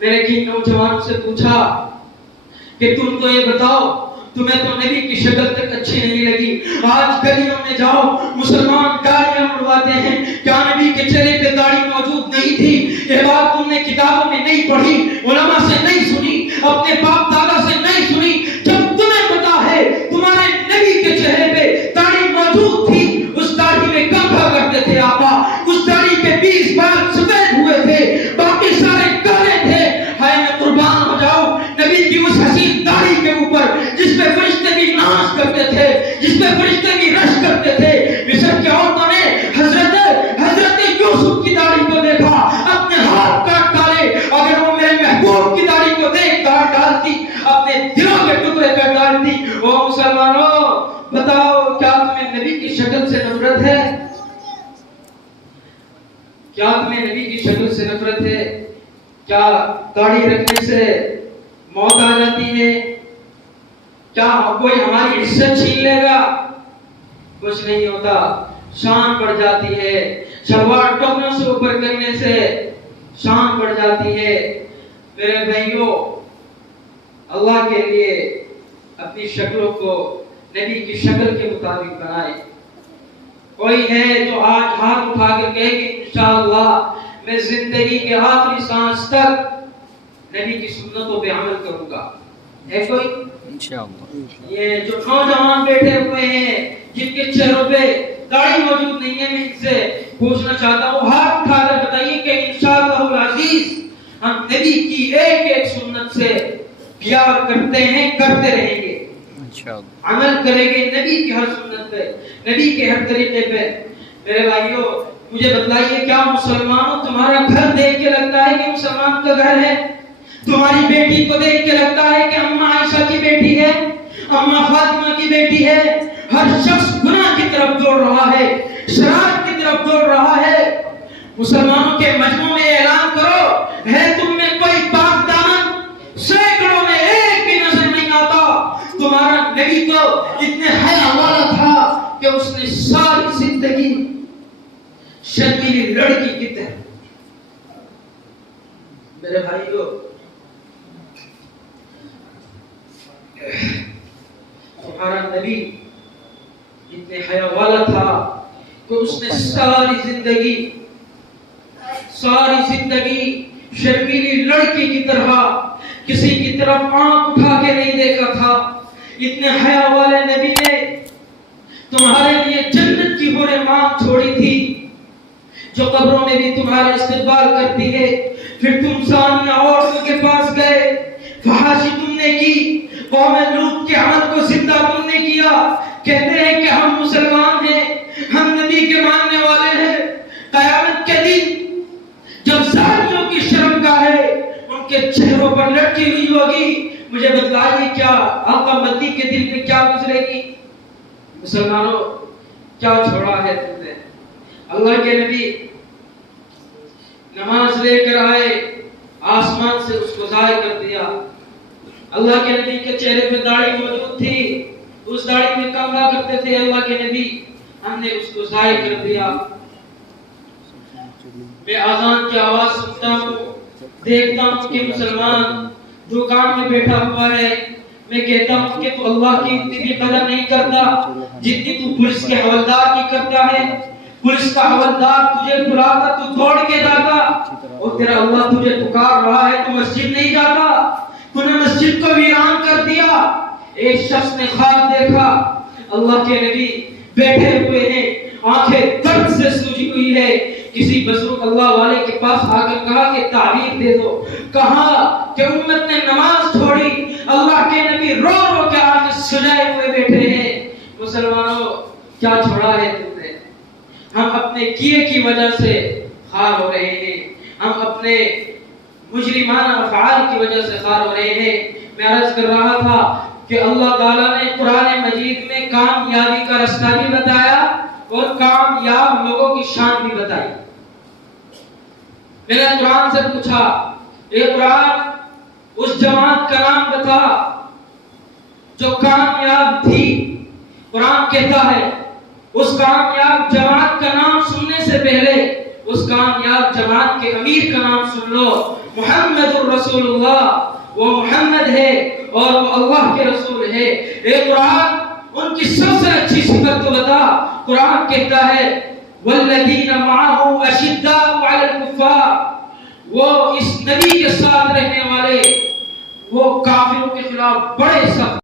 میرے ایک نوجوان سے پوچھا کہ تم تو یہ بتاؤ تمہیں تو نبی کی شکل تک اچھی نہیں لگی، آج گلیوں میں جاؤ مسلمان داڑیاں اڑواتے ہیں، کیا نبی کے چہرے پہ داڑھی موجود نہیں تھی؟ یہ بات تم نے کتابوں میں نہیں پڑھی، علماء سے نہیں سنی، اپنے باپ دادا سے نہیں سنی؟ جب تمہیں پتا ہے تمہارے نبی کے چہرے پہ داڑھی موجود تھی، اس داڑھی میں کم کھا کرتے تھے آقا، اس داڑھی پہ 20 بال سفید ہوئے تھے، باقی سارے کالے تھے۔ ہائے میں قربان ہو جاؤں نبی کی اس حسین داڑھی کے اوپر جس پہ فرشتے بھی ناز کرتے تھے، جس پہ فرشتے بھی رش کرتے تھے۔ مصر کی عورتوں نے حضرت یوسف کی داڑھی کو دیکھا، اپنے ہاتھ کاٹ ڈالے، اگر وہ میرے محبوب کی داڑھی کو دیکھ ڈالتی اپنے دلوں کے ٹکڑے کر ڈالتی۔ او مسلمانوں بتاؤ، کیا تمہیں نبی کی شکل سے نفرت ہے؟ کیا تمہیں نبی کی شکل سے نفرت ہے؟ کیا داڑھی رکھنے سے موت آ جاتی ہے؟ کیا کوئی ہماری عزت چھین لے گا؟ کچھ نہیں ہوتا، شان بڑھ جاتی ہے، شلوار ٹخنوں سے اوپر کرنے سے شان بڑھ جاتی ہے۔ میرے بھائیوں، اللہ کے لیے اپنی شکلوں کو نبی کی شکل کے مطابق بنائے۔ کوئی ہے جو آج ہاتھ اٹھا کر کہے کہ انشاءاللہ میں زندگی کے آخری سانس تک نبی کی سنتوں پہ عمل کروں گا؟ ہے کوئی؟ انشاءاللہ۔ یہ جو نوجوان بیٹھے ہوئے ہیں جن کے چہروں پہ داڑھی موجود نہیں ہے، میں ان سے پوچھنا چاہتا ہوں، ہاتھ اٹھا کر بتائیے کہ انشاءاللہ العزیز ہم نبی کی ایک ایک سنت سے پیار کرتے ہیں، کرتے رہیں گے، عمل کریں گے نبی کی ہر سنت پہ، نبی کے ہر طریقے پہ۔ میرے بھائیوں مجھے بتلائیے، کیا مسلمانوں تمہارا گھر دیکھ کے لگتا ہے کہ مسلمان کا گھر ہے؟ تمہاری بیٹی کو دیکھ کے لگتا ہے کہ اماں عائشہ کی بیٹی ہے، اماں فاطمہ کی بیٹی ہے؟ ہر شخص گناہ کی طرف دوڑ رہا ہے، شراب کی طرف دوڑ رہا ہے۔ مسلمانوں کے مجمع میں اعلان کرو، ہے تم میں کوئی پاک دامن؟ سینکڑوں میں ایک بھی نظر نہیں آتا۔ تمہارا نبی تو اتنے حیا والا تھا کہ اس نے ساری زندگی شرمیلی لڑکی کی طرح۔ میرے بھائیو، تمہارا نبی اتنے حیا والا تھا کہ اس نے ساری زندگی شرمیلی لڑکی کی طرح کسی کی طرف آنکھ اٹھا کے نہیں دیکھا تھا۔ اتنے حیا والے نبی نے تمہارے لیے جنت کی حور مام چھوڑی تھی جو قبروں میں بھی تمہارا استقبال کرتی ہے۔ پھر تم ثانیہ عورتوں کے پاس گئے، فحاشی تم نے کی، قوم لوط کے عمل کو زندہ تم نے کیا۔ کہتے ہیں کہ ہم مسلمان ہیں، ہم نبی کے ماننے والے ہیں۔ قیامت کے دن جب زانیوں کی شرمگاہیں ان کے چہروں پر لٹکی ہوئی ہوگی، مجھے بتلائیے کیا آقا مدنی کے دل میں کیا گزرے گی؟ مسلمانوں کیا چھوڑا ہے تم نے؟ اللہ کے نبی نماز لے کر آئے، آسمان سے اس کو ضائع کر دیا۔ اللہ کے نبی کے چہرے پہ داڑھی موجود تھی، اس داڑھی میں کمبا کرتے تھے اللہ کے نبی، ہم نے اس کو ضائع کر دیا۔ میں اذان کی آواز سنتا ہوں، دیکھتا ہوں کہ مسلمان دکان میں بیٹھا ہوا ہے، میں کہتا ہوں کہ تو اللہ کی اتنی بھی قدر نہیں کرتا جتنی تو پولیس کے حوالدار کی کرتا ہے۔ پولیس کا حوالدار تجھے بلاتا تو دوڑ کے جاتا، اور تیرا اللہ تجھے پکار رہا ہے تو مسجد نہیں جاتا، تو نے مسجد کو ویران کر دیا۔ ایک شخص نے خواب دیکھا، اللہ کے نبی بیٹھے ہوئے ہیں، آنکھیں درد سے سوجی ہوئی ہے، کسی بزرگ اللہ والے کے پاس آ کر کہا کہ تعبیر دے دو۔ کہا کہ امت نے نماز چھوڑی، اللہ کے نبی رو رو کے آج سجائے ہوئے بیٹھے ہیں۔ مسلمانوں کیا چھوڑا ہے تم نے؟ ہم اپنے کیے کی وجہ سے خار ہو رہے ہیں، ہم اپنے مجرمانہ افعال کی وجہ سے خار ہو رہے ہیں۔ میں عرض کر رہا تھا کہ اللہ تعالیٰ نے قرآن مجید میں کامیابی کا رستہ بھی بتایا اور کامیاب لوگوں کی شان بھی بتائی۔ میں نے قرآن سے پوچھا، اے قرآن اس جماعت کا نام بتا جو کامیاب تھی۔ قرآن کہتا ہے اس کامیاب جماعت کا نام سننے سے پہلے اس کامیاب جماعت کے امیر کا نام سن لو، محمد الرسول رسول اللہ، وہ محمد ہے اور وہ اللہ کے رسول ہے۔ اے قرآن ان کی سب سے اچھی صفت تو بتا۔ قرآن کہتا ہے والذین معه اشداء علی الکفار، وہ اس نبی کے ساتھ رہنے والے وہ کافروں کے خلاف بڑے سخت